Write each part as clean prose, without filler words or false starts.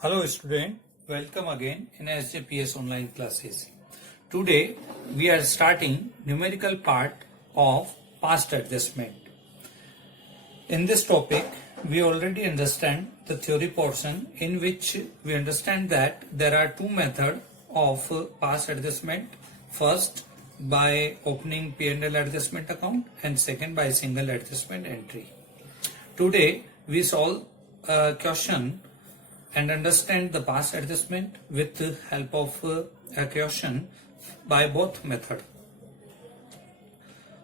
Hello student, welcome again in SJPS online classes. Today we are starting numerical part of past adjustment. In this topic we already understand the theory portion in which we understand that there are two methods of past adjustment. First by opening P&L adjustment account and second by single adjustment entry. Today we solve a question and understand the past adjustment with the help of a question by both method.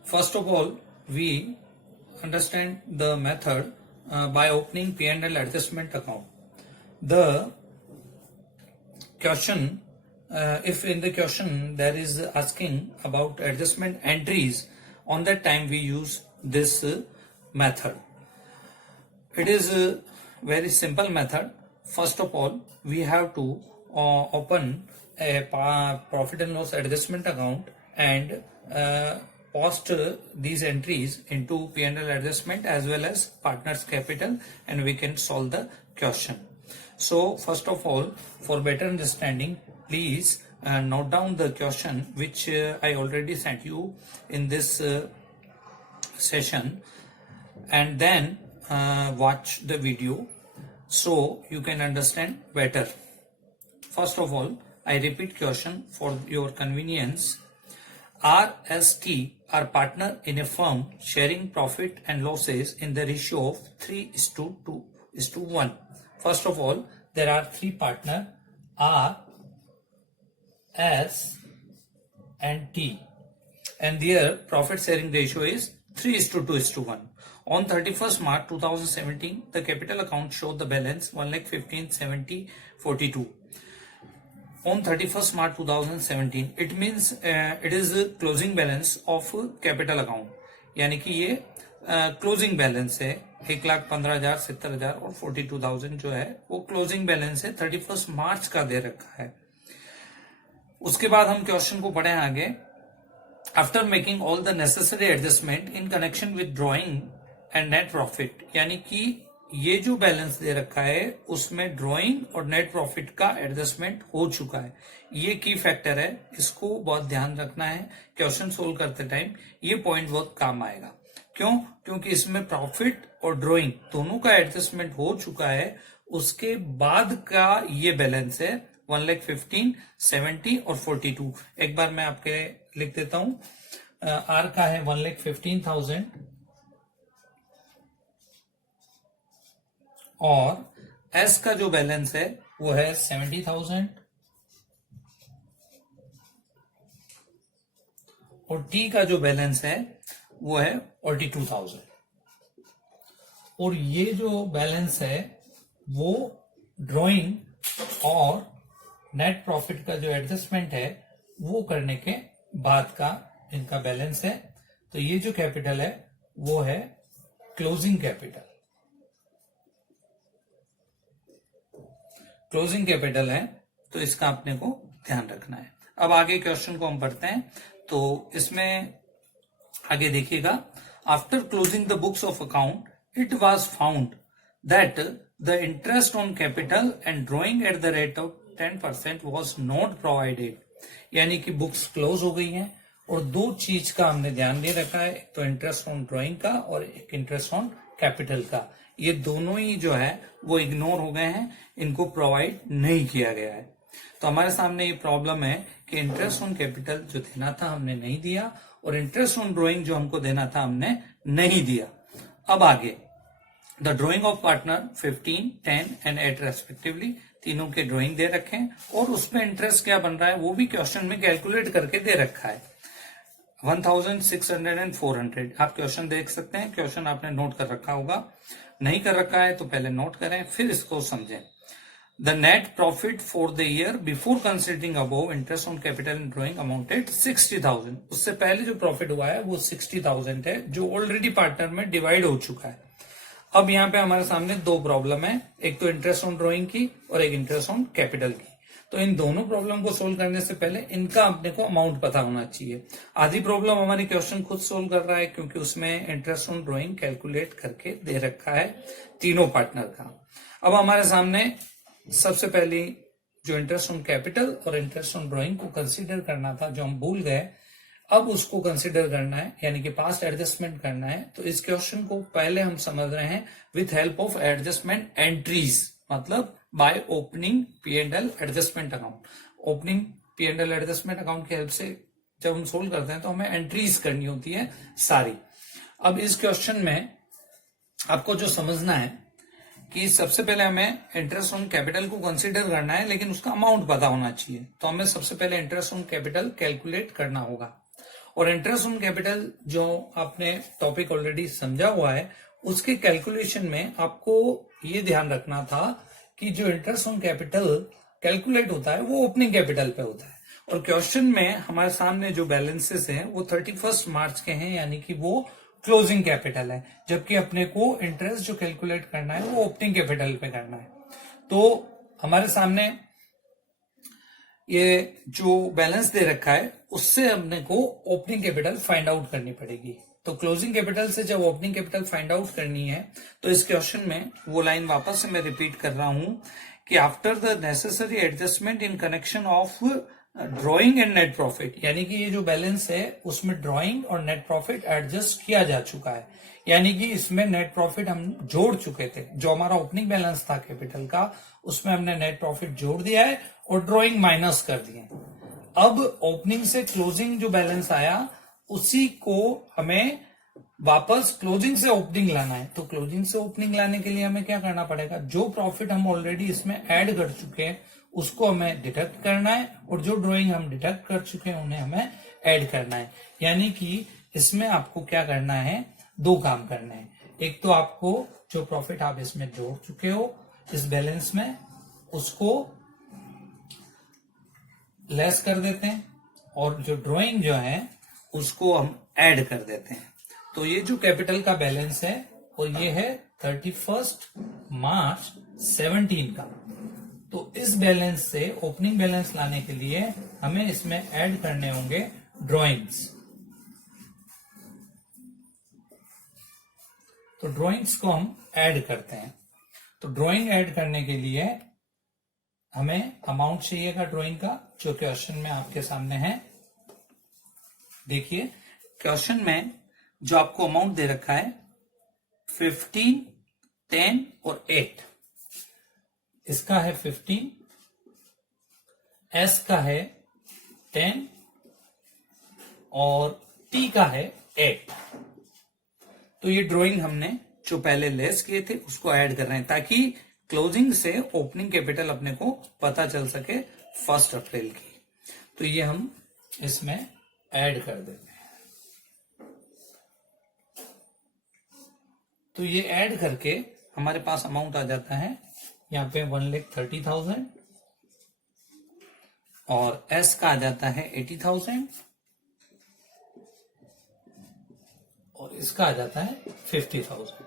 First of all, we understand the method by opening P&L adjustment account. The question, if in the question there is asking about adjustment entries, on that time we use this method. It is a very simple method. First of all, we have to open a profit and loss adjustment account and post these entries into P&L adjustment as well as partners capital, and we can solve the question. So first of all, for better understanding, please note down the question which I already sent you in this session, and then watch the video so you can understand better. First of all, I repeat question for your convenience. RST are partner in a firm sharing profit and losses in the ratio of 3:2:1. First of all, there are three partners, R, S and T, and their profit sharing ratio is 3:2:1. On 31st March 2017, the capital account showed the balance 1,15,70,42. On 31st March 2017, it means it is a closing balance of capital account. यानी कि ये closing balance है 1,15,000, 70,000 और 42,000 जो है वो closing balance है 31st मार्च का दे रखा है. उसके बाद हम क्वेश्चन को पढ़े आगे. After making all the necessary adjustment in connection with drawing and net profit, यानी कि ये जो बैलेंस दे रखा है उसमें ड्राइंग और नेट प्रॉफिट का एडजस्टमेंट हो चुका है. ये की फैक्टर है, इसको बहुत ध्यान रखना है. क्वेश्चन सोल्व करते टाइम ये पॉइंट बहुत काम आएगा. क्यों? क्योंकि इसमें प्रॉफिट और ड्राइंग दोनों का एडजस्टमेंट हो चुका है. उसके बाद का ये बैलेंस है 1,15,000, 70 और 42. एक बार मैं आपके लिख देता हूं. आर का है 1,15,000 और एस का जो बैलेंस है वो है 70,000 और टी का जो बैलेंस है वो है 42,000. और ये जो बैलेंस है वो ड्राइंग और नेट प्रॉफिट का जो एडजस्टमेंट है वो करने के बाद का इनका बैलेंस है. तो ये जो कैपिटल है वो है क्लोजिंग कैपिटल. क्लोजिंग कैपिटल है, तो इसका अपने को ध्यान रखना है. अब आगे क्वेश्चन को हम पढ़ते हैं. तो इसमें आगे देखिएगा. After closing the books of account it was found that the interest on capital and drawing at the rate of 10% was not provided. यानी कि बुक्स क्लोज हो गई हैं और दो चीज का हमने ध्यान दे रखा है, एक तो इंटरेस्ट ऑन ड्रॉइंग का और एक इंटरेस्ट ऑन कैपिटल का. ये दोनों ही जो है वो इग्नोर हो गए हैं, इनको प्रोवाइड नहीं किया गया है. तो हमारे सामने ये प्रॉब्लम है कि इंटरेस्ट ऑन कैपिटल जो देना था हमने नहीं दिया और इंटरेस्ट ऑन ड्रॉइंग जो हमको देना था हमने नहीं दिया. अब आगे the drawing of partner 15, 10 and 8 respectively, तीनों के ड्रॉइंग दे रखे हैं और उसमें इंटरेस्ट क्या बन रहा है वो भी क्वेश्चन में कैलकुलेट करके दे रखा है 1,600 and 400. आप क्वेश्चन देख सकते हैं. क्वेश्चन आपने नोट कर रखा होगा. नहीं कर रखा है तो पहले नोट करें फिर इसको समझें. The net profit for the year before considering above interest on capital and drawing amounted 60,000. उससे पहले जो प्रॉफिट हुआ है वो 60,000 है जो ऑलरेडी पार्टनर में डिवाइड हो चुका है. अब यहाँ पे हमारे सामने दो प्रॉब्लम है, एक तो इंटरेस्ट ऑन ड्रॉइंग की और एक इंटरेस्ट ऑन कैपिटल की. तो इन दोनों प्रॉब्लम को सोल्व करने से पहले इनका अपने को अमाउंट पता होना चाहिए. आधी प्रॉब्लम हमारी क्वेश्चन खुद सोल्व कर रहा है क्योंकि उसमें इंटरेस्ट ऑन ड्राइंग कैलकुलेट करके दे रखा है तीनों पार्टनर का. अब हमारे सामने सबसे पहले जो इंटरेस्ट ऑन कैपिटल और इंटरेस्ट ऑन ड्राइंग को कंसीडर करना था, जो हम भूल गए, अब उसको कंसीडर करना है, यानी कि पास्ट एडजस्टमेंट करना है। तो इस क्वेश्चन को पहले हम समझ रहे हैं with help of adjustment entries, मतलब by opening P&L adjustment account. Opening P&L adjustment account की हेल्प से जब हम सोल्व करते हैं तो हमें एंट्रीज करनी होती है सारी। अब इस क्वेश्चन में आपको जो समझना है कि सबसे पहले हमें इंटरेस्ट ऑन कैपिटल को कंसीडर करना है, लेकिन उसका अमाउंट पता होना चाहिए। तो हमें सबसे पहले इंटरेस्ट ऑन कैपिटल कैलकुलेट करना होगा। और इंटरेस्ट ऑन कैपिटल जो आपने टॉपिक ऑलरेडी समझा हुआ है, उसके कैलकुलेशन में आपको ये ध्यान रखना था कि जो इंटरेस्ट ऑन कैपिटल कैलकुलेट होता है वो ओपनिंग कैपिटल पे होता है। और क्वेश्चन में हमारे सामने जो बैलेंसेस हैं वो 31 मार्च के हैं, यानी कि वो क्लोजिंग कैपिटल है, जबकि अपने को इंटरेस्ट जो कैलकुलेट करना है वो ओपनिंग कैपिटल पे करना है। तो हमारे सामने ये जो बैलेंस दे रखा है उससे हमने को ओपनिंग कैपिटल फाइंड आउट करनी पड़ेगी। तो क्लोजिंग कैपिटल से जब ओपनिंग कैपिटल फाइंड आउट करनी है तो इस क्वेश्चन में वो लाइन वापस से मैं रिपीट कर रहा हूं कि after the necessary adjustment in connection of drawing and net profit, यानी कि ये जो बैलेंस है उसमें ड्रॉइंग और नेट प्रॉफिट एडजस्ट किया जा चुका है, यानी कि इसमें नेट प्रॉफिट हम जोड़ चुके थे। जो हमारा ओपनिंग बैलेंस था कैपिटल का, उसमें हमने नेट प्रॉफिट जोड़ दिया है और ड्रॉइंग माइनस कर दिए। अब ओपनिंग से क्लोजिंग जो बैलेंस आया उसी को हमें वापस क्लोजिंग से ओपनिंग लाना है। तो क्लोजिंग से ओपनिंग लाने के लिए हमें क्या करना पड़ेगा, जो प्रॉफिट हम ऑलरेडी इसमें ऐड कर चुके हैं उसको हमें डिडक्ट करना है, और जो ड्रॉइंग हम डिडक्ट कर चुके हैं उन्हें हमें ऐड करना है। यानी कि इसमें आपको क्या करना है, दो काम करने हैं। एक तो आपको जो प्रॉफिट आप इसमें जोड़ चुके हो इस बैलेंस में उसको लेस कर देते हैं, और जो ड्राइंग जो है उसको हम ऐड कर देते हैं। तो ये जो कैपिटल का बैलेंस है और ये है 31 मार्च 17 का। तो इस बैलेंस से ओपनिंग बैलेंस लाने के लिए हमें इसमें ऐड करने होंगे ड्राइंग्स। तो ड्राइंग्स को हम ऐड करते हैं। तो ड्राइंग ऐड करने के लिए हमें अमाउंट चाहिएगा ड्राइंग का, जो क्वेश्चन में आपके सामने है। देखिए क्वेश्चन में जो आपको अमाउंट दे रखा है 15, 10 और 8। इसका है 15, एस का है 10 और टी का है 8। तो ये ड्राइंग हमने जो पहले लेस किए थे उसको ऐड कर रहे हैं, ताकि क्लोजिंग से ओपनिंग कैपिटल अपने को पता चल सके 1 अप्रैल की। तो ये हम इसमें ऐड कर देते हैं। तो ये ऐड करके हमारे पास अमाउंट आ जाता है यहाँ पे 1,30,000, और एस का आ जाता है 80,000, और इसका आ जाता है 50,000।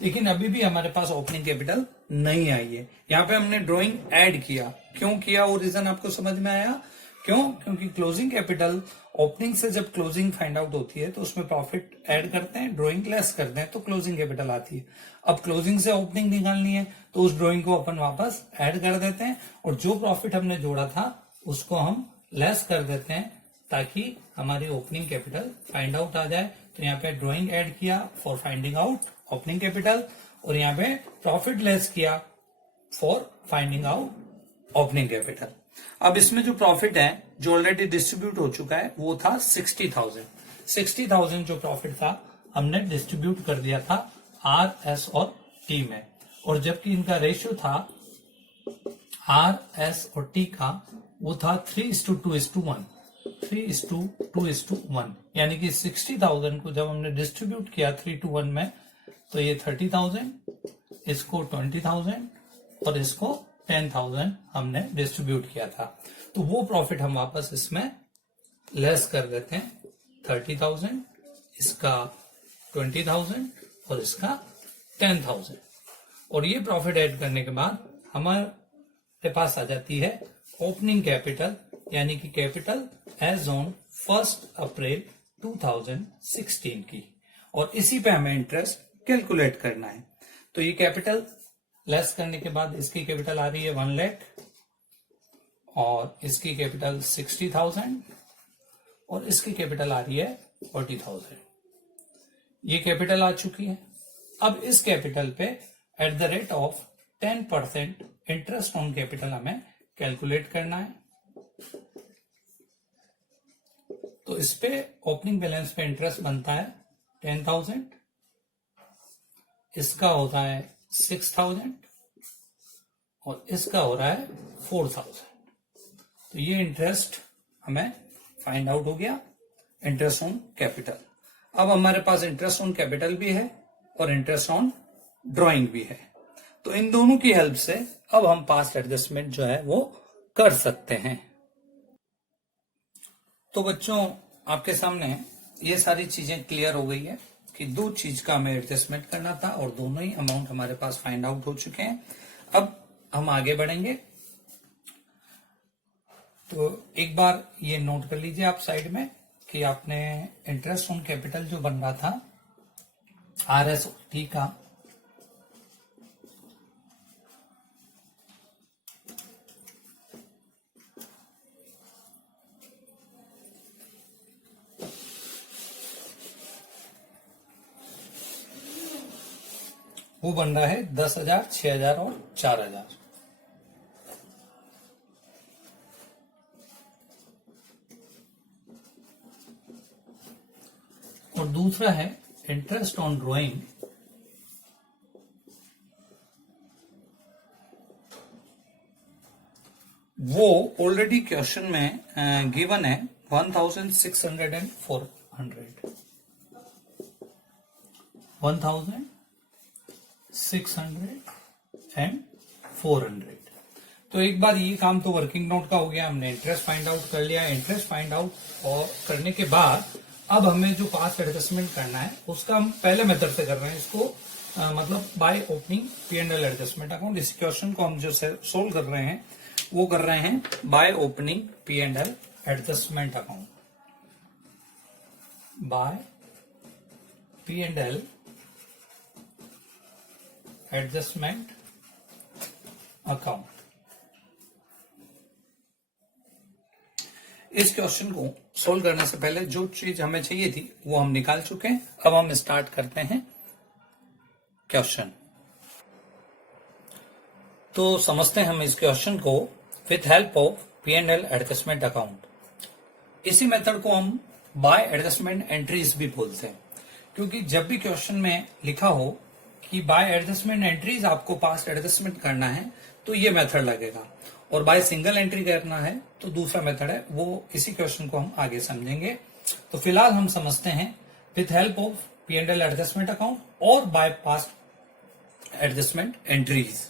लेकिन अभी भी हमारे पास ओपनिंग कैपिटल नहीं आई है। यहाँ पे हमने ड्राइंग ऐड किया, क्यों किया वो रीजन आपको समझ में आया? क्यों? क्योंकि क्लोजिंग कैपिटल ओपनिंग से जब क्लोजिंग फाइंड आउट होती है तो उसमें प्रॉफिट ऐड करते हैं, ड्राइंग लेस करते हैं, तो क्लोजिंग कैपिटल आती है। अब क्लोजिंग से ओपनिंग निकालनी है तो उस ड्राइंग को अपन वापस ऐड कर देते हैं, और जो प्रॉफिट हमने जोड़ा था उसको हम लेस कर देते हैं, ताकि हमारी ओपनिंग कैपिटल फाइंड आउट आ जाए। तो यहाँ पे ड्राइंग ऐड किया for finding out opening capital, और यहाँ पे प्रॉफिट लेस किया for finding out opening capital. अब इसमें जो प्रॉफिट है जो ऑलरेडी डिस्ट्रीब्यूट हो चुका है वो था 60,000। 60,000 जो प्रॉफिट था हमने डिस्ट्रीब्यूट कर दिया था आर, एस और टी में, और जबकि इनका रेशियो था आर, एस और टी का वो था 3:2:1, 3:2:1। यानी कि 60,000 को जब हमने डिस्ट्रीब्यूट किया 3:1 में, तो ये 30,000, इसको 20,000 और इसको 10,000 हमने डिस्ट्रीब्यूट किया था। तो वो प्रॉफिट हम वापस इसमें लेस कर देते हैं, 30,000, इसका 20,000 और इसका 10,000। और ये प्रॉफिट ऐड करने के बाद हमारे पास आ जाती है ओपनिंग कैपिटल, यानी कि कैपिटल एज ऑन 1 अप्रैल 2016 की, और इसी पे हमें इंटरेस्ट कैलकुलेट करना है। तो ये कैपिटल लेस करने के बाद इसकी कैपिटल आ रही है 1 लाख और इसकी कैपिटल 60,000 और इसकी कैपिटल आ रही है 40,000। ये कैपिटल आ चुकी है। अब इस कैपिटल पे at the rate of 10% interest on capital हमें कैलकुलेट करना है। तो इस पे ओपनिंग बैलेंस पे इंटरेस्ट बनता है 10,000, इसका होता है 6,000 और इसका हो रहा है 4,000। तो ये इंटरेस्ट हमें फाइंड आउट हो गया, इंटरेस्ट ऑन कैपिटल। अब हमारे पास इंटरेस्ट ऑन कैपिटल भी है और इंटरेस्ट ऑन ड्राइंग भी है। तो इन दोनों की हेल्प से अब हम पास्ट एडजस्टमेंट जो है वो कर सकते हैं। तो बच्चों, आपके सामने ये सारी चीजें क्लियर हो गई है कि दो चीज का हमें एडजस्टमेंट करना था और दोनों ही अमाउंट हमारे पास फाइंड आउट हो चुके हैं। अब हम आगे बढ़ेंगे। तो एक बार ये नोट कर लीजिए आप साइड में कि आपने इंटरेस्ट ऑन कैपिटल जो बन रहा था RSOT का, वो बन रहा है 10,000, 6,000 और 4,000। और दूसरा है इंटरेस्ट ऑन ड्राइंग, वो ऑलरेडी क्वेश्चन में गिवन है 1,600 and 400, 1,600 and 400। तो एक बार ये काम तो वर्किंग नोट का हो गया, हमने इंटरेस्ट फाइंड आउट कर लिया। इंटरेस्ट फाइंड आउट और करने के बाद अब हमें जो पास्ट एडजस्टमेंट करना है उसका हम पहले मेथड से कर रहे हैं, इसको मतलब by opening P&L adjustment account. इस क्वेश्चन को हम जो सोल्व कर रहे हैं वो कर रहे हैं by opening P&L adjustment account, by P&L adjustment account. इस क्वेश्चन को सोल्व करने से पहले जो चीज हमें चाहिए थी वो हम निकाल चुके हैं। अब हम स्टार्ट करते हैं क्वेश्चन। तो समझते हैं हम इस क्वेश्चन को with help of P&L adjustment account. इसी मेथड को हम बाय एडजस्टमेंट एंट्रीज भी बोलते हैं, क्योंकि जब भी क्वेश्चन में लिखा हो कि बाय एडजस्टमेंट एंट्रीज आपको पास्ट एडजस्टमेंट करना है तो ये मेथड लगेगा, और बाय सिंगल एंट्री करना है तो दूसरा मेथड है, वो इसी क्वेश्चन को हम आगे समझेंगे। तो फिलहाल हम समझते हैं with help of P&L adjustment account और बाय पास्ट एडजस्टमेंट एंट्रीज।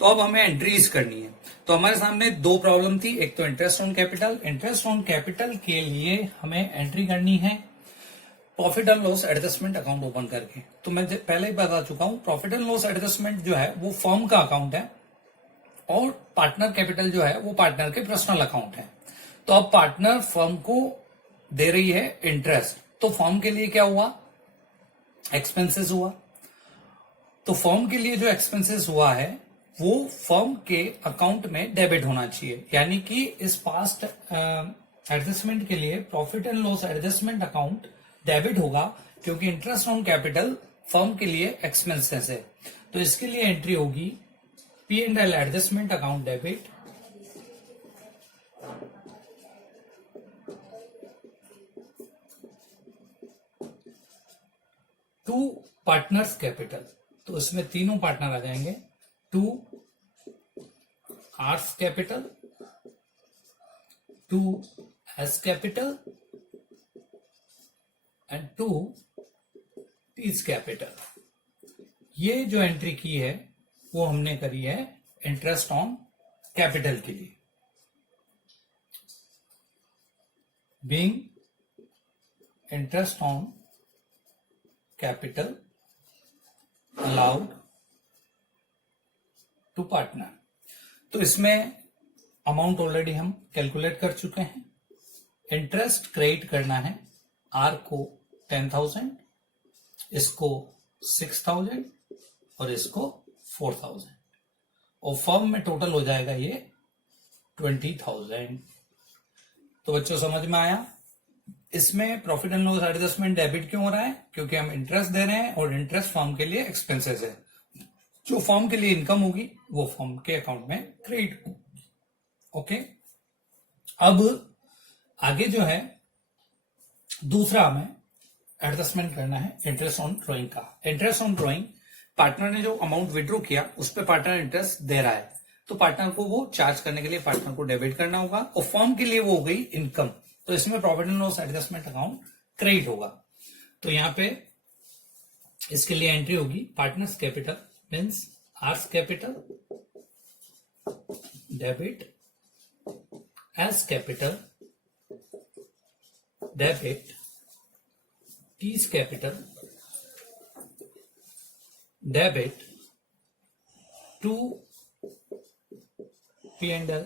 तो अब हमें एंट्रीज करनी है। तो हमारे सामने दो प्रॉब्लम थी, एक तो interest on capital. Interest on capital के लिए हमें एंट्री करनी है profit and loss adjustment account open करके। तो मैं पहले ही बता चुका हूं, प्रॉफिट एंड लॉस एडजस्टमेंट जो है वो फर्म का अकाउंट है और पार्टनर कैपिटल जो है वो पार्टनर के पर्सनल अकाउंट है। तो अब पार्टनर फर्म को दे रही है इंटरेस्ट, तो फर्म के लिए क्या हुआ, एक्सपेंसेस हुआ। तो फर्म के लिए जो एक्सपेंसेस हुआ है वो फर्म के अकाउंट में डेबिट होना चाहिए, यानी कि इस पास्ट एडजस्टमेंट के लिए profit and loss adjustment account debit होगा, क्योंकि इंटरेस्ट ऑन कैपिटल फर्म के लिए एक्सपेंसेस है। तो इसके लिए एंट्री होगी P&L adjustment account debit to partners capital. तो इसमें तीनों पार्टनर आ जाएंगे, to R's capital, to S capital and to T's capital. ये जो एंट्री की है वो हमने करी है इंटरेस्ट ऑन कैपिटल के लिए। Being interest on capital allowed to partner. तो इसमें अमाउंट ऑलरेडी हम कैलकुलेट कर चुके हैं। इंटरेस्ट क्रेडिट करना है, आर को 10,000, इसको 6,000 और इसको 4,000। और फर्म में टोटल हो जाएगा ये 20,000। तो बच्चों समझ में आया? इसमें profit and loss adjustment debit क्यों हो रहा है? क्योंकि हम इंटरेस्ट दे रहे हैं और इंटरेस्ट फर्म के लिए एक्सपेंसेस है। जो फर्म के लिए इनकम होगी वो फर्म के अकाउंट में क्रेडिट होगी। ओके, अब आगे जो है दूसरा हमें एडजस्टमेंट करना है इंटरेस्ट ऑन ड्रॉइंग का। इंटरेस्ट ऑन ड्रॉइंग, पार्टनर ने जो अमाउंट विड्रॉ किया उस पर पार्टनर इंटरेस्ट दे रहा है, तो पार्टनर को वो चार्ज करने के लिए पार्टनर को डेबिट करना होगा, और फर्म के लिए वो हो गई इनकम, तो इसमें profit and loss adjustment account credit होगा। तो यहां पे इसके लिए एंट्री होगी partners capital means R's capital debit S capital debit T's capital debit to P&L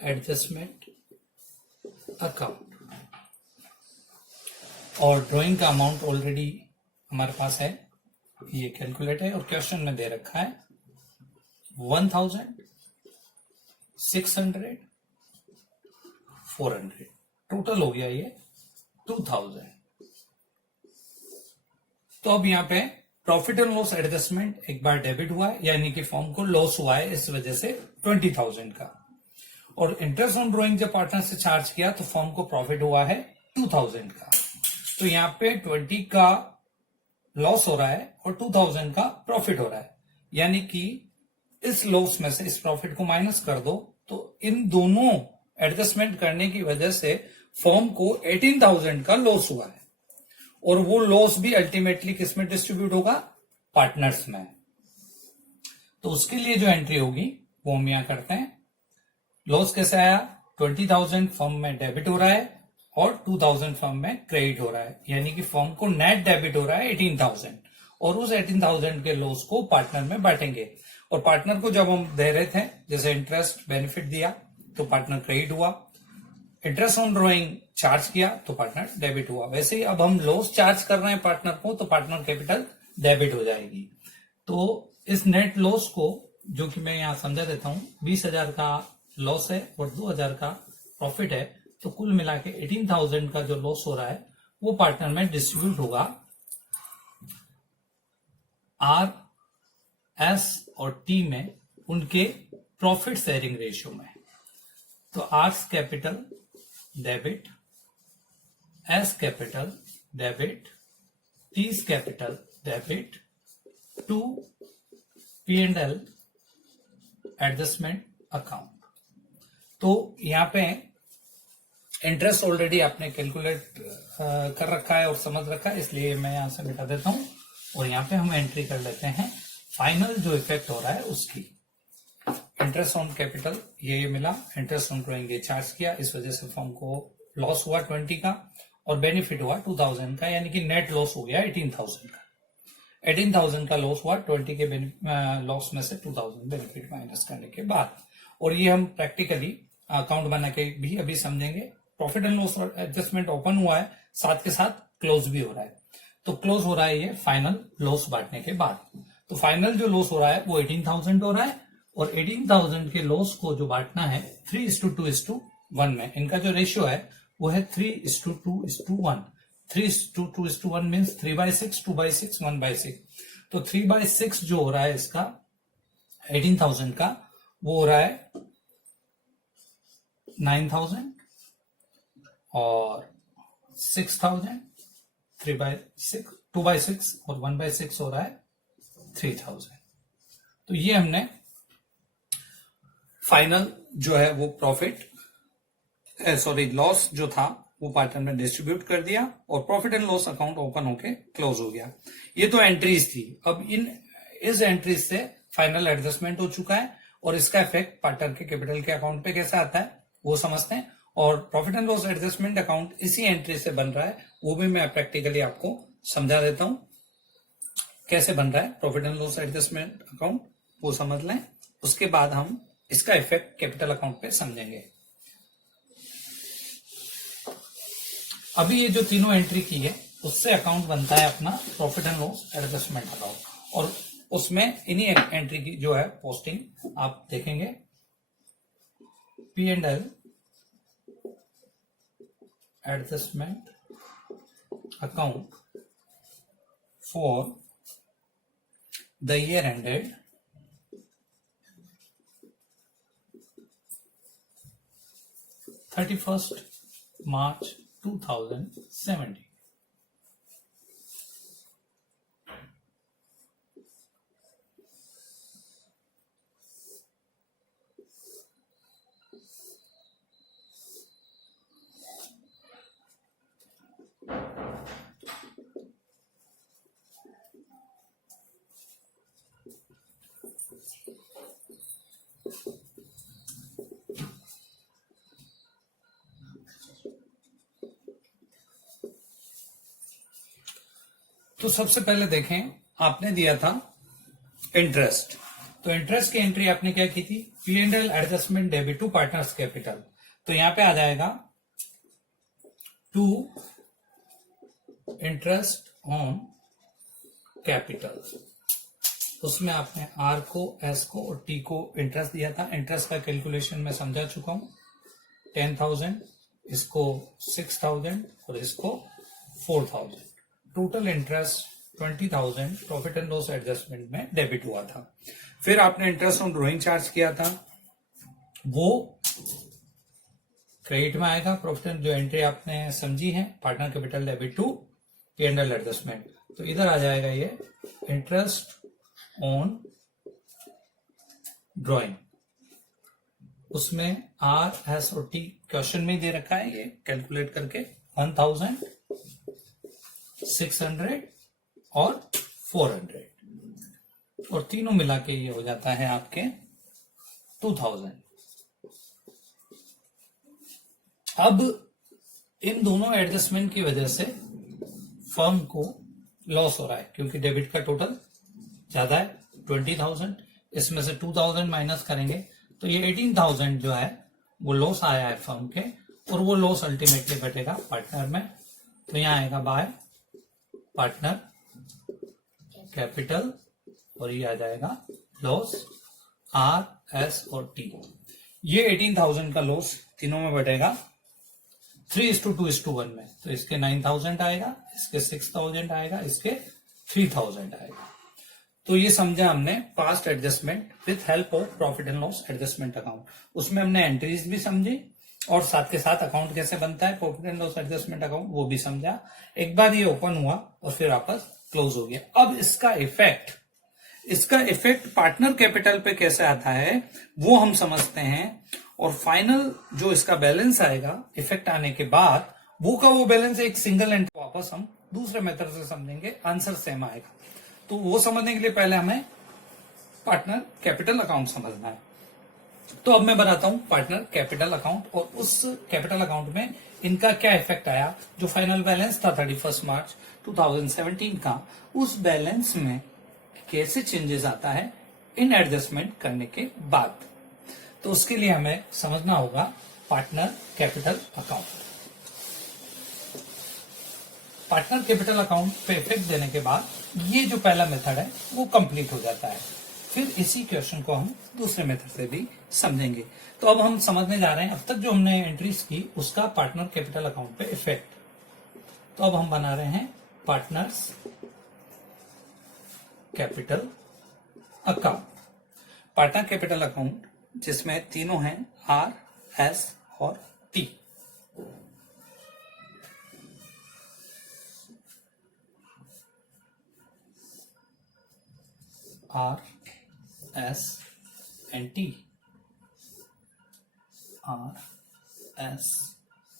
adjustment account. और ड्राइंग का अमाउंट ऑलरेडी हमारे पास है, ये कैलकुलेट है और क्वेश्चन में दे रखा है 1,000, 600, 400, टोटल हो गया ये 2,000। तो अब यहां पे प्रॉफिट एंड लॉस एडजस्टमेंट एक बार डेबिट हुआ है, यानी कि फर्म को लॉस हुआ है इस वजह से 20,000 का, और इंटरेस्ट ऑन ड्रॉइंग जब पार्टनर से चार्ज किया तो फर्म को प्रॉफिट हुआ है 2,000 का। तो यहां पे 20 का लॉस हो रहा है और 2,000 का प्रॉफिट हो रहा है, यानी कि इस लॉस में से इस प्रॉफिट को माइनस कर दो, तो इन दोनों एडजस्टमेंट करने की वजह से फर्म को 18,000 का लॉस हुआ है, और वो लॉस भी अल्टीमेटली किस में डिस्ट्रीब्यूट होगा? पार्टनर्स में। तो उसके लिए जो एंट्री होगी वो हम यहां करते हैं। लॉस कैसे आया? 20,000 फर्म में डेबिट हो रहा है और 2,000 फर्म में क्रेडिट हो रहा है, यानी कि फर्म को नेट डेबिट हो रहा है 18,000, और उस 18,000 के लॉस को पार्टनर में बांटेंगे। और पार्टनर को जब हम दे रहे थे, जैसे इंटरेस्ट बेनिफिट दिया तो पार्टनर क्रेडिट हुआ, इंटरेस्ट ऑन ड्रॉइंग चार्ज किया तो पार्टनर डेबिट हुआ। वैसे ही अब हम लॉस चार्ज कर रहे हैं पार्टनर को, तो पार्टनर कैपिटल डेबिट हो जाएगी। तो इस नेट लॉस को, जो कि मैं यहां समझा देता हूं, 20,000 का लॉस है और 2,000 का प्रॉफिट है, तो कुल मिला के 18,000 का जो लॉस हो रहा है वो पार्टनर में डिस्ट्रीब्यूट होगा आर, एस और टी में, उनके प्रॉफिट शेयरिंग रेशियो में। तो R's capital debit, S capital debit, T's capital debit to P&L adjustment account. तो यहां पे इंटरेस्ट ऑलरेडी आपने कैलकुलेट कर रखा है और समझ रखा है, इसलिए मैं यहां से मिटा देता हूं, और यहां पे हम एंट्री कर लेते हैं फाइनल जो इफेक्ट हो रहा है उसकी। इंटरेस्ट ऑन कैपिटल ये मिला, इंटरेस्ट ऑन ड्रॉइंग ये चार्ज किया, इस वजह से फर्म को लॉस हुआ 20 का और बेनिफिट हुआ 2,000 का, यानी कि नेट लॉस हो गया 18,000 का। 18,000 का लॉस हुआ 20 के लॉस में से 2,000 बेनिफिट माइनस करने के बाद। और ये हम प्रैक्टिकली अकाउंट बना के भी अभी समझेंगे। Profit and loss adjustment open हुआ है, साथ के साथ क्लोज भी हो रहा है। तो क्लोज हो रहा है ये फाइनल लॉस बांटने के बाद। तो फाइनल जो लॉस हो रहा है वो 18,000 हो रहा है, और 18,000 के लॉस को जो बांटना है 3:2:1 में, इनका जो रेशियो है वो है 3:2:1। 3:2:1 मीन्स 3/6, 2/6, 1/6। तो 3/6 जो हो रहा है इसका 18,000 का, वो हो रहा है 9,000 और 6,000। 3/6, 2/6 और 1/6 हो रहा है 3,000। तो ये हमने फाइनल जो है वो प्रॉफिट लॉस जो था वो पार्टनर में डिस्ट्रीब्यूट कर दिया, और profit and loss account open होके क्लोज हो गया। ये तो एंट्रीज थी। अब इस एंट्रीज से फाइनल एडजस्टमेंट हो चुका है, और इसका इफेक्ट पार्टनर के कैपिटल के अकाउंट पे कैसे आता है वो समझते हैं। और profit and loss adjustment account इसी एंट्री से बन रहा है, वो भी मैं प्रैक्टिकली आपको समझा देता हूं कैसे बन रहा है profit and loss adjustment account, वो समझ लें। उसके बाद हम इसका इफेक्ट कैपिटल अकाउंट पे समझेंगे। अभी ये जो तीनों एंट्री की है उससे अकाउंट बनता है अपना profit and loss adjustment account, और उसमें इन्हीं एंट्री की जो है पोस्टिंग आप देखेंगे। P&L adjustment account for the year ended 31st March 2017। तो सबसे पहले देखें, आपने दिया था इंटरेस्ट, तो इंटरेस्ट की एंट्री आपने क्या की थी, P&L adjustment debit to partners capital. तो यहां पे आ जाएगा टू इंटरेस्ट ऑन कैपिटल। उसमें आपने R को, S को और T को इंटरेस्ट दिया था। इंटरेस्ट का कैलकुलेशन मैं समझा चुका हूं, 10,000, इसको 6,000 और इसको 4,000। Total interest 20,000 profit and loss adjustment में डेबिट हुआ था। फिर आपने इंटरेस्ट ऑन ड्रॉइंग चार्ज किया था, वो क्रेडिट में आएगा। प्रॉफिट एंड जो एंट्री आपने समझी है, partner capital debit to P&L adjustment, तो इधर आ जाएगा ये इंटरेस्ट ऑन ड्रॉइंग। उसमें R, S और T क्वेश्चन में दे रखा है, ये कैलकुलेट करके 1,000, 600 और 400 और तीनों मिला के ये हो जाता है आपके 2,000। अब इन दोनों एडजस्टमेंट की वजह से फर्म को लॉस हो रहा है, क्योंकि डेबिट का टोटल ज्यादा है 20,000, इसमें से 2,000 माइनस करेंगे तो ये 18,000 जो है वो लॉस आया है फर्म के, और वो लॉस अल्टीमेटली घटेगा पार्टनर में। तो यहां आएगा बाय पार्टनर कैपिटल, और ये आ जाएगा लॉस R, S और T। ये 18,000 का लॉस तीनों में बटेगा 3:2:1 में, तो इसके 9,000 आएगा, इसके 6,000 आएगा, इसके 3,000 आएगा। तो ये समझा हमने past adjustment with help of profit and loss adjustment account. उसमें हमने एंट्रीज भी समझी और साथ के साथ अकाउंट कैसे बनता है profit and loss adjustment account, वो भी समझा। एक बार ये ओपन हुआ और फिर वापस क्लोज हो गया। अब इसका इफेक्ट पार्टनर कैपिटल पे कैसे आता है वो हम समझते हैं, और फाइनल जो इसका बैलेंस आएगा इफेक्ट आने के बाद, वो का वो बैलेंस एक सिंगल एंट्री वापस हम दूसरे मेथड से समझेंगे, आंसर सेम आएगा। तो वो समझने के लिए पहले हमें पार्टनर कैपिटल अकाउंट समझना है। तो अब मैं बनाता हूं पार्टनर कैपिटल अकाउंट, और उस कैपिटल अकाउंट में इनका क्या इफेक्ट आया। जो फाइनल बैलेंस था 31 मार्च 2017 का, उस बैलेंस में कैसे चेंजेस आता है इन एडजस्टमेंट करने के बाद। तो उसके लिए हमें समझना होगा partner capital account. Partner capital account पे इफेक्ट देने के बाद ये जो पहला मेथड है वो कंप्लीट हो जाता है। फिर इसी क्वेश्चन को हम दूसरे मेथड से भी समझेंगे। तो अब हम समझने जा रहे हैं, अब तक जो हमने एंट्रीज की उसका पार्टनर कैपिटल अकाउंट पे इफेक्ट। तो अब हम बना रहे हैं partners capital account. Partner capital account जिसमें तीनों हैं R, S और T। R, S and T, R, S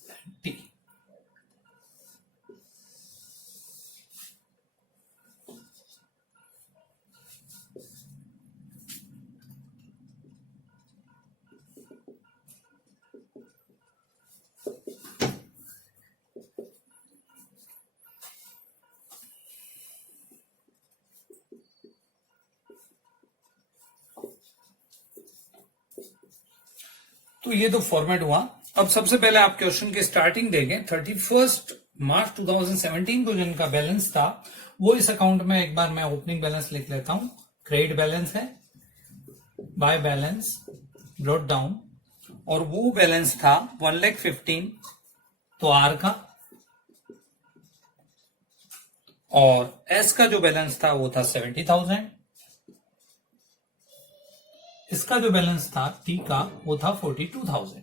and T। तो ये तो फॉर्मेट हुआ। अब सबसे पहले आप क्वेश्चन की स्टार्टिंग देखें, 31 मार्च 2017 को जिनका बैलेंस था वो इस अकाउंट में, एक बार मैं ओपनिंग बैलेंस लिख लेता हूं, क्रेडिट बैलेंस है, बाय बैलेंस ब्रॉट डाउन, और वो बैलेंस था 1,15,000 तो आर का, और एस का जो बैलेंस था वो था 70,000, इसका जो बैलेंस था टी का वो था 42,000।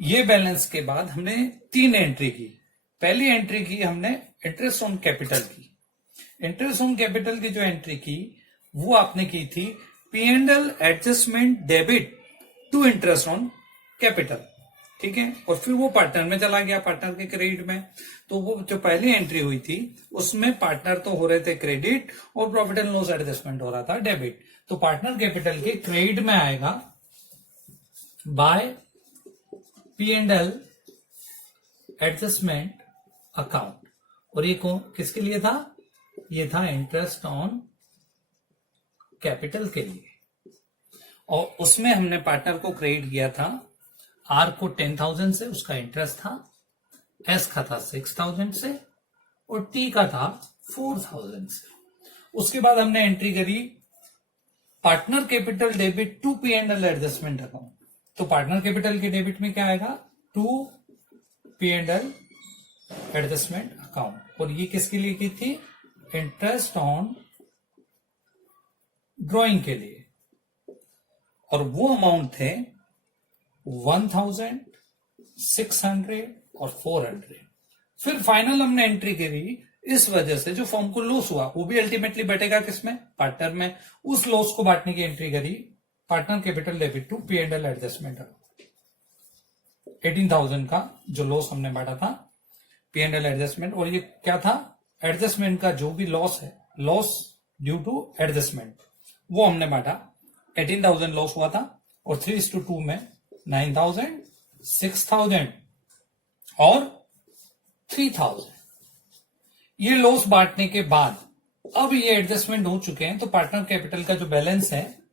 ये बैलेंस के बाद हमने 3 एंट्री की। पहली एंट्री की हमने इंटरेस्ट ऑन कैपिटल की। इंटरेस्ट ऑन कैपिटल की जो एंट्री की वो आपने की थी P&L adjustment debit to interest on capital, ठीक है। और फिर वो पार्टनर में चला गया, पार्टनर के क्रेडिट में। तो वो जो पहली एंट्री हुई थी उसमें पार्टनर तो हो रहे थे क्रेडिट और प्रॉफिट एंड लॉस एडजस्टमेंट हो रहा था डेबिट। तो पार्टनर कैपिटल के क्रेडिट में आएगा बाय P&L एडजस्टमेंट अकाउंट, और ये किसके लिए था? ये था इंटरेस्ट ऑन कैपिटल के लिए। और उसमें हमने पार्टनर को क्रेडिट किया था, आर को 10,000 से उसका इंटरेस्ट था, एस का था 6,000 से, और टी का था 4,000 से। उसके बाद हमने एंट्री करी partner capital debit to P&L adjustment account. तो पार्टनर कैपिटल के डेबिट में क्या आएगा? To P&L adjustment account. और ये किसके लिए की थी? इंटरेस्ट ऑन ड्रॉइंग के लिए। और वो अमाउंट थे 1,000, 600 और 400। फिर फाइनल हमने एंट्री करी, इस वजह से जो फर्म को लॉस हुआ वो भी अल्टीमेटली बटेगा किसमें? पार्टनर में। उस लॉस को बांटने की एंट्री करी partner capital debit to P&L adjustment account. 18,000 का जो लॉस हमने बांटा था P&L एडजस्टमेंट, और ये क्या था? एडजस्टमेंट का जो भी लॉस है, लॉस ड्यू टू एडजस्टमेंट, वो हमने बांटा। 18,000 लॉस हुआ था, और 3:2 में 9,000, 6,000 और 3,000। ये लॉस बांटने के बाद अब ये एडजस्टमेंट हो चुके हैं, तो पार्टनर कैपिटल का जो बैलेंस है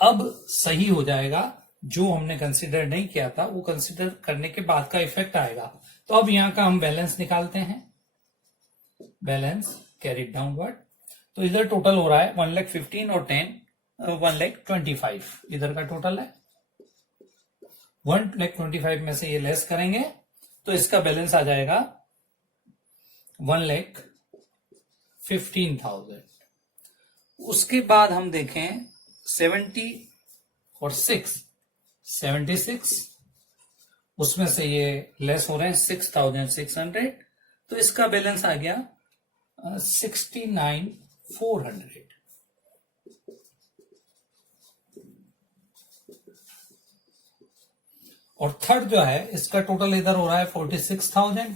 अब सही हो जाएगा। जो हमने कंसिडर नहीं किया था वो कंसिडर करने के बाद का इफेक्ट आएगा। तो अब यहां का हम बैलेंस निकालते हैं, बैलेंस कैरिड डाउनवर्ड। तो इधर टोटल हो रहा है 1,15,000 और 10 1,25,000 इधर का टोटल है। 1,25,000 में से ये लेस करेंगे तो इसका बैलेंस आ जाएगा 1,15,000। उसके बाद हम देखें 70 और 76, उसमें से ये लेस हो रहे हैं 6,600, तो इसका बैलेंस आ गया 69,400। और थर्ड जो है इसका टोटल इधर हो रहा है 46,000,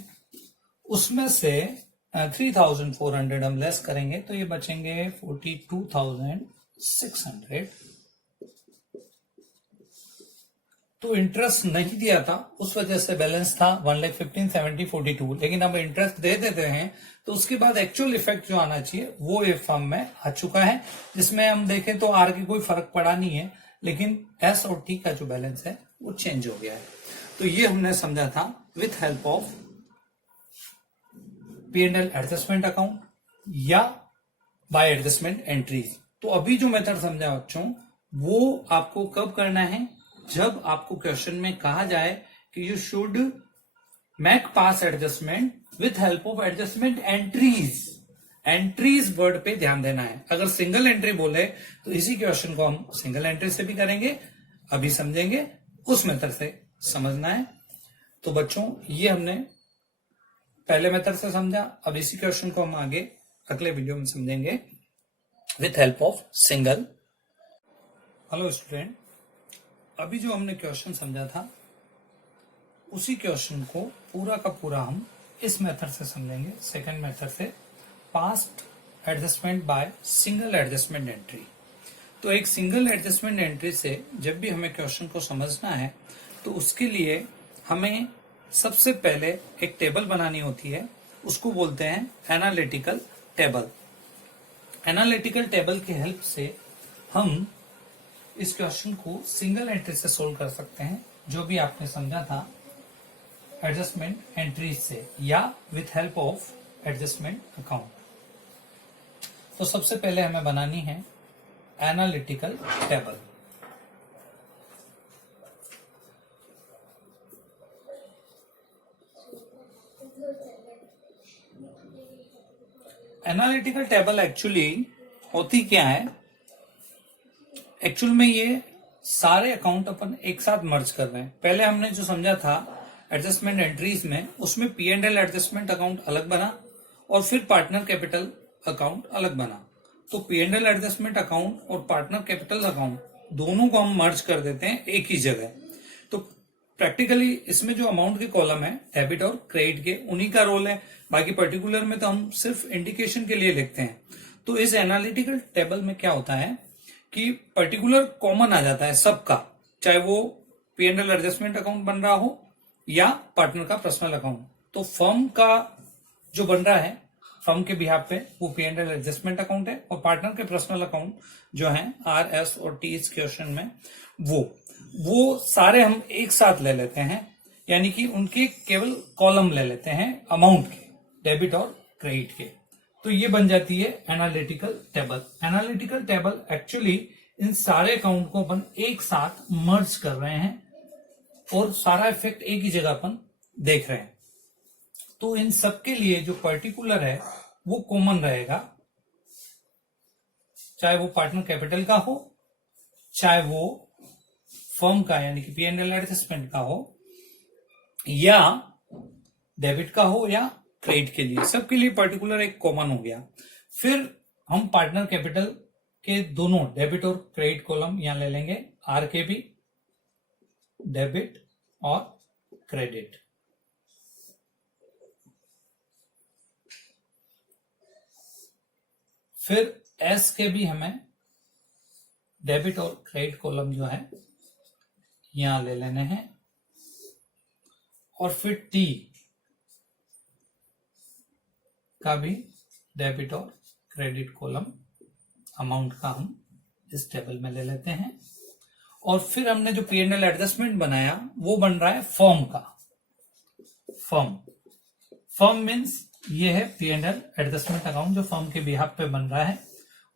उसमें से 3,400 हम लेस करेंगे तो ये बचेंगे 42,600। तो इंटरेस्ट नहीं दिया था उस वजह से बैलेंस था 1,15,000, 70, 42, लेकिन अब इंटरेस्ट दे देते हैं तो उसके बाद एक्चुअल इफेक्ट जो आना चाहिए वो ये फर्म में आ चुका है, जिसमें हम देखें तो आर की कोई फर्क पड़ा नहीं है, लेकिन एस और टी का जो बैलेंस है वो चेंज हो गया है। तो ये हमने समझा था with help of P&L adjustment account या बाय एडजस्टमेंट एंट्रीज। तो अभी जो मेथड समझा बच्चों वो आपको कब करना है? जब आपको क्वेश्चन में कहा जाए कि you should make pass adjustment with help of adjustment entries. Entries word पे ध्यान देना है। अगर सिंगल एंट्री बोले तो इसी क्वेश्चन को हम सिंगल एंट्री से भी करेंगे, अभी समझेंगे, उस मेथड से समझना है। तो बच्चों ये हमने पहले मेथड से समझा, अब इसी क्वेश्चन को हम आगे अगले वीडियो में समझेंगे with help of single. Hello student, अभी जो हमने क्वेश्चन समझा था उसी क्वेश्चन को पूरा का पूरा हम इस मेथड से समझेंगे, सेकंड मेथड से, past adjustment by single adjustment entry. तो एक सिंगल एडजस्टमेंट एंट्री से जब भी हमें क्वेश्चन को समझना है तो उसके लिए हमें सबसे पहले एक टेबल बनानी होती है, उसको बोलते हैं एनालिटिकल टेबल। एनालिटिकल टेबल की हेल्प से हम इस क्वेश्चन को सिंगल एंट्री से सोल्व कर सकते हैं, जो भी आपने समझा था एडजस्टमेंट एंट्री से या with help of adjustment account. तो सबसे पहले हमें बनानी है analytical table. Analytical table actually होती क्या है, एक्चुअल में ये सारे अकाउंट अपन एक साथ मर्ज कर रहे हैं। पहले हमने जो समझा था एडजस्टमेंट एंट्रीज में, उसमें P&L एडजस्टमेंट अकाउंट अलग बना और फिर पार्टनर कैपिटल अकाउंट अलग बना। तो P&L एडजस्टमेंट अकाउंट और पार्टनर कैपिटल अकाउंट दोनों को हम मर्ज कर देते हैं एक ही जगह। तो प्रैक्टिकली इसमें जो अमाउंट के कॉलम है डेबिट और क्रेडिट के, उन्हीं का रोल है। बाकी पर्टिकुलर में तो हम सिर्फ इंडिकेशन के लिए लिखते हैं। तो इस एनालिटिकल टेबल में क्या होता है कि पर्टिकुलर कॉमन आ जाता है सबका, चाहे वो P&L एडजस्टमेंट अकाउंट बन रहा हो या पार्टनर का पर्सनल अकाउंट। तो फर्म का जो बन रहा है फर्म के बिहाफ पे वो P&L एडजस्टमेंट अकाउंट है, और पार्टनर के पर्सनल अकाउंट जो है RS और T इस क्वेश्चन में वो सारे हम एक साथ ले लेते हैं, यानी कि उनके केवल कॉलम ले लेते हैं अमाउंट के, डेबिट और क्रेडिट के। तो ये बन जाती है analytical table. Analytical table actually in सारे अकाउंट को अपन एक साथ मर्ज कर रहे हैं और सारा इफेक्ट एक ही जगह अपन देख रहे हैं। तो इन सबके लिए जो पर्टिकुलर है वो कॉमन रहेगा, चाहे वो पार्टनर कैपिटल का हो, चाहे वो फर्म का यानी कि P&L एडजस्टमेंट का हो, या डेबिट का हो, या क्रेडिट के लिए, सबके लिए पर्टिकुलर एक कॉमन हो गया। फिर हम पार्टनर कैपिटल के दोनों डेबिट और क्रेडिट कॉलम यहां ले लेंगे, आर के भी, डेबिट और क्रेडिट। फिर एस के भी हमें डेबिट और क्रेडिट कॉलम जो है यहां ले लेने हैं, और फिर टी का भी डेबिट और क्रेडिट कॉलम अमाउंट का हम इस टेबल में ले लेते हैं। और फिर हमने जो P&L एडजस्टमेंट बनाया वो बन रहा है फर्म का। फर्म मीन्स ये है P&L एडजस्टमेंट अकाउंट जो फर्म के बिहाफ पे बन रहा है,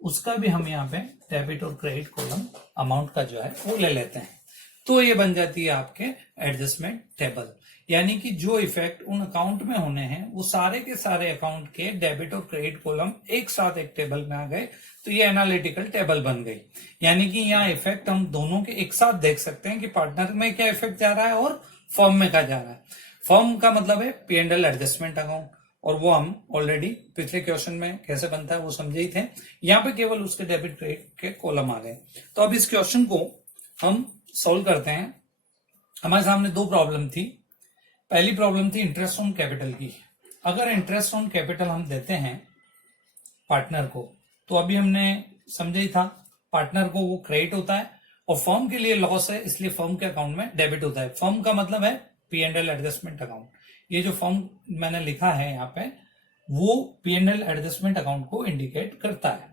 उसका भी हम यहाँ पे डेबिट और क्रेडिट कॉलम अमाउंट का जो है वो ले लेते हैं। तो ये बन जाती है आपके एडजस्टमेंट टेबल, यानी कि जो इफेक्ट उन अकाउंट में होने हैं वो सारे के सारे अकाउंट के डेबिट और क्रेडिट कॉलम एक साथ एक टेबल में आ गए। तो ये एनालिटिकल टेबल बन गई, यानी कि यहाँ इफेक्ट हम दोनों के एक साथ देख सकते हैं कि पार्टनर में क्या इफेक्ट जा रहा है और फर्म में क्या जा रहा है। फर्म का मतलब है P&L एडजस्टमेंट अकाउंट, और वो हम ऑलरेडी पिछले क्वेश्चन में कैसे बनता है वो समझे ही थे। यहाँ पे केवल उसके डेबिट क्रेडिट के कॉलम आ गए। तो अब इस क्वेश्चन को हम सॉल्व करते हैं। हमारे सामने दो प्रॉब्लम थी। पहली प्रॉब्लम थी इंटरेस्ट ऑन कैपिटल की। अगर इंटरेस्ट ऑन कैपिटल हम देते हैं पार्टनर को, तो अभी हमने समझा ही था पार्टनर को वो क्रेडिट होता है, और फर्म के लिए लॉस है इसलिए फर्म के अकाउंट में डेबिट होता है। फर्म का मतलब है P&L एडजस्टमेंट अकाउंट। ये जो फर्म मैंने लिखा है यहाँ पे वो P&L एडजस्टमेंट अकाउंट को इंडिकेट करता है।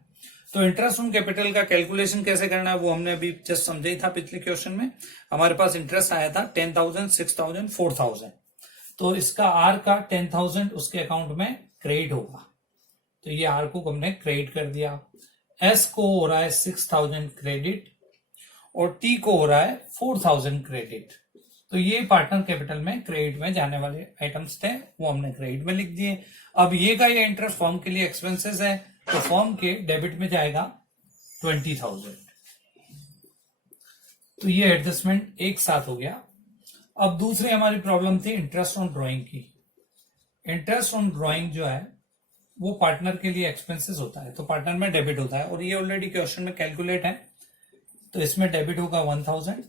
तो इंटरेस्ट ऑन कैपिटल का कैलकुलेशन कैसे करना है वो हमने अभी जस्ट समझा ही था पिछले क्वेश्चन में। हमारे पास इंटरेस्ट आया था 10,000, 6,000, 4,000। तो इसका आर का 10,000 उसके अकाउंट में क्रेडिट होगा, तो ये आर को हमने क्रेडिट कर दिया। एस को हो रहा है 6,000 क्रेडिट, और टी को हो रहा है 4,000 क्रेडिट। तो ये पार्टनर कैपिटल में क्रेडिट में जाने वाले आइटम्स थे, वो हमने क्रेडिट में लिख दिए। अब ये का ये इंटरेस्ट फर्म के लिए एक्सपेंसेस है, तो फर्म के डेबिट में जाएगा 20,000। तो ये एडजस्टमेंट एक साथ हो गया। अब दूसरी हमारी प्रॉब्लम थी इंटरेस्ट ऑन ड्रॉइंग की। इंटरेस्ट ऑन ड्रॉइंग जो है वो पार्टनर के लिए एक्सपेंसेस होता है, तो पार्टनर में डेबिट होता है, और ये ऑलरेडी क्वेश्चन में कैलकुलेट है। तो इसमें डेबिट होगा 1,000,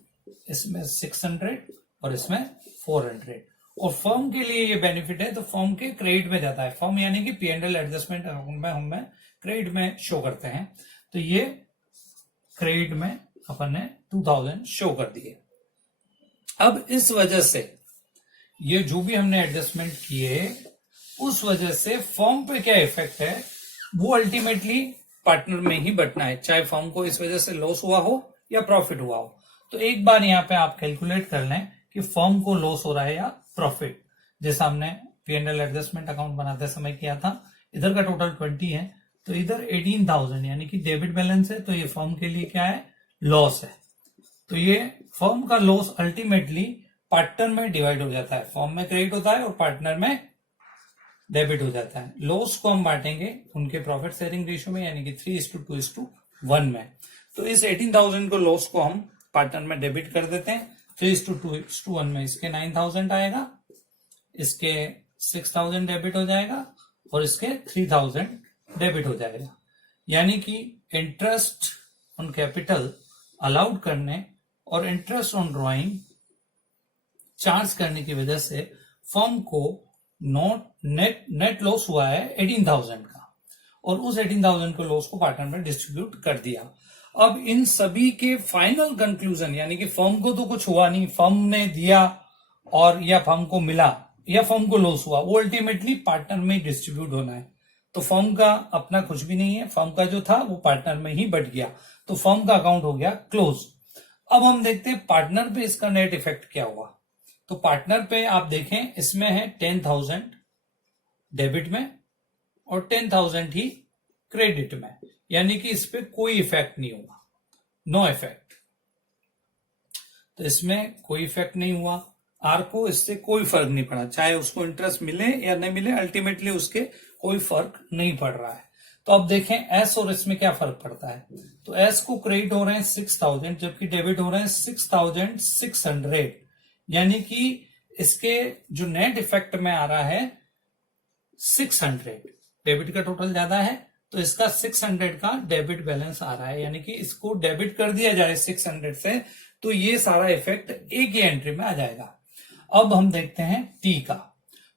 इसमें 600 और इसमें 400। और फर्म के लिए ये बेनिफिट है, तो फर्म के क्रेडिट में जाता है। फर्म यानी कि P&L एडजस्टमेंट अकाउंट में हमें क्रेडिट में शो करते हैं, तो ये क्रेडिट में अपन ने 2,000 शो कर दिए। अब इस वजह से ये जो भी हमने एडजस्टमेंट किए उस वजह से फर्म पे क्या इफेक्ट है वो अल्टीमेटली पार्टनर में ही बटना है, चाहे फर्म को इस वजह से लॉस हुआ हो या प्रॉफिट हुआ हो। तो एक बार यहाँ पे आप कैलकुलेट कर लें कि फर्म को लॉस हो रहा है या प्रॉफिट, जैसा हमने P&L एडजस्टमेंट अकाउंट बनाते समय किया था। इधर का टोटल 20 है, तो इधर 18,000 यानी कि डेबिट बैलेंस है, तो ये फर्म के लिए क्या है, लॉस है। तो ये फर्म का लॉस अल्टीमेटली पार्टनर में डिवाइड हो जाता है, फर्म में क्रेडिट होता है और पार्टनर में डेबिट हो जाता है। लॉस को हम बांटेंगे उनके प्रॉफिट शेयरिंग रेशियो में, यानी कि 3:2:1 में। तो इस 18,000 को लॉस को हम पार्टनर में डेबिट कर देते हैं। 3:2:1 में इसके 9,000 आएगा, इसके 6,000 डेबिट हो जाएगा और इसके 3,000 डेबिट हो जाएगा। यानी कि इंटरेस्ट ऑन कैपिटल अलाउड करने और इंटरेस्ट ऑन ड्रॉइंग चार्ज करने की वजह से फर्म को नेट लॉस हुआ है 18,000 का, और उस 18,000 को लॉस को पार्टनर में डिस्ट्रीब्यूट कर दिया। अब इन सभी के फाइनल कंक्लूजन, यानी कि फर्म को तो कुछ हुआ नहीं, फर्म ने दिया और या फर्म को मिला या फर्म को लॉस हुआ, वो अल्टीमेटली पार्टनर में डिस्ट्रीब्यूट होना है। तो फर्म का अपना कुछ भी नहीं है, फर्म का जो था वो पार्टनर में ही बट गया, तो फर्म का अकाउंट हो गया क्लोज। अब हम देखते हैं पार्टनर पे इसका नेट इफेक्ट क्या हुआ। तो पार्टनर पे आप देखें, इसमें है 10,000 डेबिट में और 10,000 ही क्रेडिट में, यानी कि इस पे कोई इफेक्ट नहीं हुआ, नो इफेक्ट। तो इसमें कोई इफेक्ट नहीं हुआ, आर को इससे कोई फर्क नहीं पड़ा, चाहे उसको इंटरेस्ट मिले या नहीं मिले, अल्टीमेटली उसके कोई फर्क नहीं पड़ रहा है। तो अब देखें एस और इसमें क्या फर्क पड़ता है। तो एस को क्रेडिट हो रहे हैं 6,000 जबकि डेबिट हो रहे हैं 6,600, यानी कि इसके जो नेट इफेक्ट में आ रहा है 600, डेबिट का टोटल ज्यादा है तो इसका 600 का डेबिट बैलेंस आ रहा है, यानी कि इसको डेबिट कर दिया जाए 600 से तो ये सारा इफेक्ट एक ही एंट्री में आ जाएगा। अब हम देखते हैं टी का।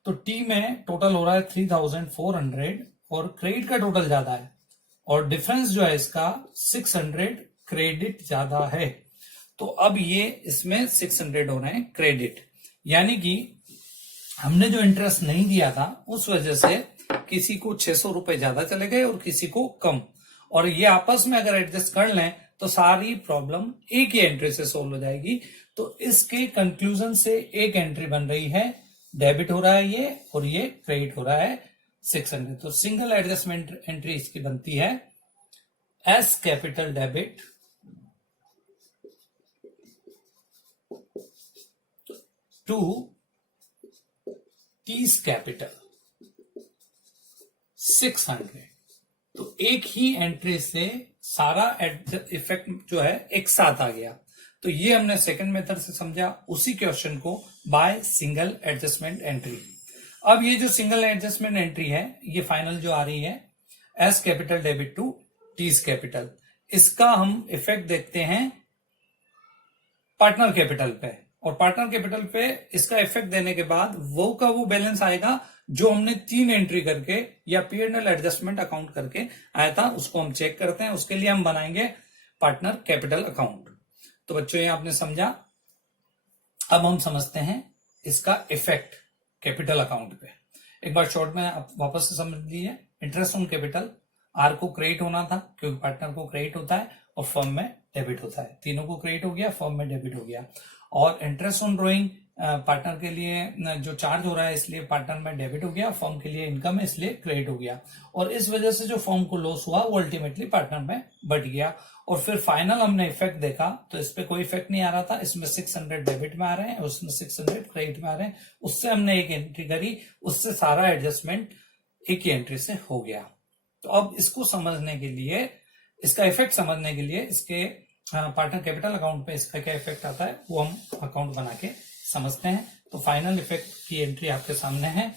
तो टी में टोटल हो रहा है 3,400 और क्रेडिट का टोटल ज्यादा है और डिफरेंस जो है इसका 600 क्रेडिट ज्यादा है। तो अब ये इसमें 600 हो रहे हैं क्रेडिट, यानी कि हमने जो इंटरेस्ट नहीं दिया था उस वजह से किसी को 600 रुपए ज्यादा चले गए और किसी को कम, और ये आपस में अगर एडजस्ट कर लें तो सारी प्रॉब्लम एक ही एंट्री से सोल्व हो जाएगी। तो इसके कंक्लूजन से एक एंट्री बन रही है, डेबिट हो रहा है ये और ये क्रेडिट हो रहा है 600। तो सिंगल एडजस्टमेंट एंट्री इसकी बनती है S capital debit to T's capital 600। तो एक ही एंट्री से सारा इफेक्ट जो है एक साथ आ गया। तो ये हमने सेकंड मेथड से समझा, उसी क्वेश्चन को बाय सिंगल एडजस्टमेंट एंट्री। अब ये जो सिंगल एडजस्टमेंट एंट्री है ये फाइनल जो आ रही है S capital debit to T's capital, इसका हम इफेक्ट देखते हैं पार्टनर कैपिटल पे, और पार्टनर कैपिटल पे इसका इफेक्ट देने के बाद वो का वो बैलेंस आएगा जो हमने 3 एंट्री करके या P&L एडजस्टमेंट अकाउंट करके आया था, उसको हम चेक करते हैं। उसके लिए हम बनाएंगे पार्टनर कैपिटल अकाउंट। तो बच्चों ये आपने समझा। अब हम समझते हैं इसका इफेक्ट कैपिटल अकाउंट पे। एक बार शॉर्ट में आप वापस से समझ लीजिए। इंटरेस्ट ऑन कैपिटल, आर को क्रेडिट होना था क्योंकि पार्टनर को क्रेडिट होता है और फर्म में डेबिट होता है, तीनों को क्रेडिट हो गया, फर्म में डेबिट हो गया। और इंटरेस्ट ऑन ड्रॉइंग पार्टनर के लिए जो चार्ज हो रहा है इसलिए पार्टनर में डेबिट हो गया, फर्म के लिए इनकम है इसलिए क्रेडिट हो गया, और इस वजह से जो फर्म को लॉस हुआ वो अल्टीमेटली पार्टनर में बट गया। और फिर फाइनल हमने इफेक्ट देखा तो इस पे कोई इफेक्ट नहीं आ रहा था, इसमें 600 डेबिट में आ रहे हैं, उसमें 600 क्रेडिट में आ रहे हैं, उससे हमने एक एंट्री करी, उससे सारा एडजस्टमेंट एक ही एंट्री से हो गया। तो अब इसको समझने के लिए, इसका इफेक्ट समझने के लिए इसके पार्टनर कैपिटल अकाउंट पे इसका क्या इफेक्ट आता है वो हम अकाउंट बना के समझते हैं। तो फाइनल इफेक्ट की एंट्री आपके सामने है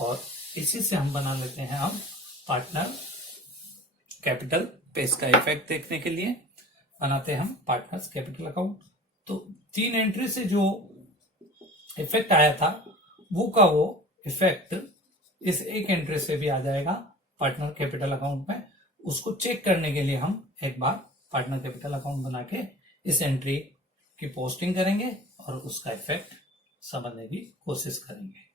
और इसी से हम बना लेते हैं हम पार्टनर कैपिटल पे इसका इफेक्ट देखने के लिए बनाते हैं हम पार्टनर्स कैपिटल अकाउंट। तो 3 एंट्री से जो इफेक्ट आया था वो का वो इफेक्ट इस एक एंट्री से भी आ जाएगा पार्टनर कैपिटल अकाउंट में। उसको चेक करने के लिए हम एक बार पार्टनर कैपिटल अकाउंट बना के इस एंट्री की पोस्टिंग करेंगे और उसका इफेक्ट समझने की कोशिश करेंगे।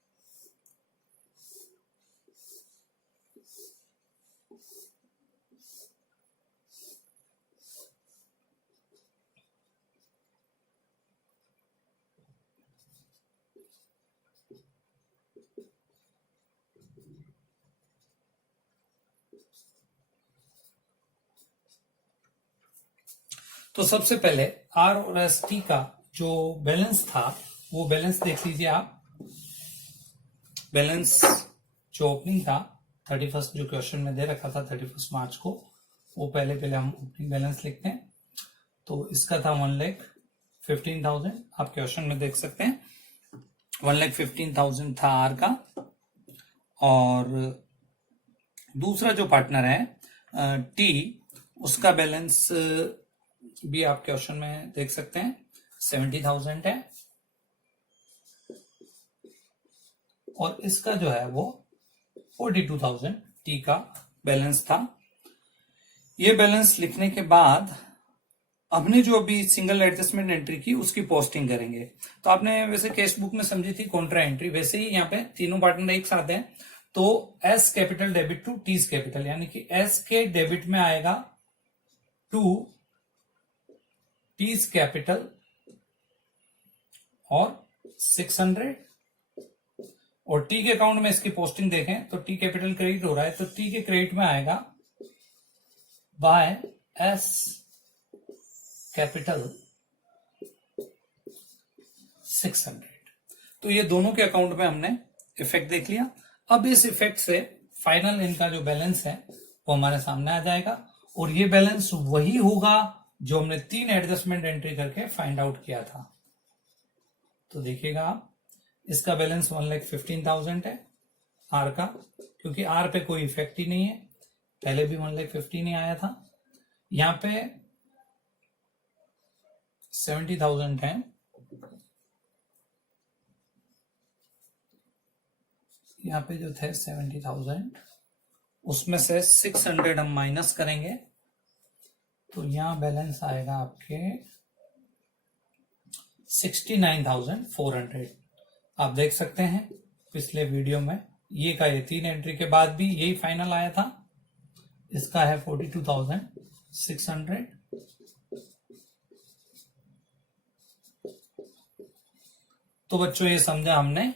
तो सबसे पहले आर और एस टी का जो बैलेंस था वो बैलेंस देख लीजिए आप। बैलेंस जो ओपनिंग था 31 जो क्वेश्चन में दे रखा था 31 मार्च को, वो पहले हम ओपनिंग बैलेंस लिखते हैं। तो इसका था 1,15,000, आप क्वेश्चन में देख सकते हैं 1,15,000 था आर का। और दूसरा जो पार्टनर है टी, उसका बैलेंस भी आप क्वेश्चन में देख सकते हैं 70,000 है। और इसका जो है वो 42,000 टी का बैलेंस था। ये बैलेंस लिखने के बाद हमने जो अभी सिंगल एडजस्टमेंट एंट्री की उसकी पोस्टिंग करेंगे। तो आपने वैसे केस बुक में समझी थी कॉन्ट्रा एंट्री, वैसे ही यहाँ पे तीनों पार्टनर एक साथ हैं। तो S capital debit to T's capital, यानी कि एस के डेबिट में आएगा टू टीज कैपिटल और 600, और टी के अकाउंट में इसकी पोस्टिंग देखें तो टी कैपिटल क्रेडिट हो रहा है, तो टी के क्रेडिट में आएगा बाय एस कैपिटल 600। तो ये दोनों के अकाउंट में हमने इफेक्ट देख लिया। अब इस इफेक्ट से फाइनल इनका जो बैलेंस है वो हमारे सामने आ जाएगा, और ये बैलेंस वही होगा जो हमने 3 एडजस्टमेंट एंट्री करके फाइंड आउट किया था। तो देखिएगा आप, इसका बैलेंस 1,15,000 है आर का, क्योंकि आर पे कोई इफेक्ट ही नहीं है, पहले भी 1,15,000 ही आया था। यहां पे 70,000 है, यहाँ पे जो थे 70,000, उसमें से 600 हम माइनस करेंगे, तो यहाँ बैलेंस आएगा आपके 69,400। आप देख सकते हैं पिछले वीडियो में ये का, ये 3 एंट्री के बाद भी यही फाइनल आया था। इसका है 42,600। तो बच्चों ये समझा हमने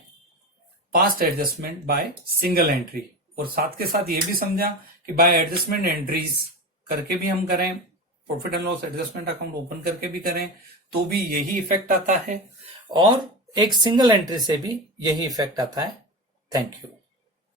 past adjustment by single entry, और साथ के साथ ये भी समझा कि बाय एडजस्टमेंट एंट्रीज करके भी हम करें, profit and loss adjustment account open करके भी करें तो भी यही इफेक्ट आता है, और एक सिंगल एंट्री से भी यही इफेक्ट आता है। Thank you.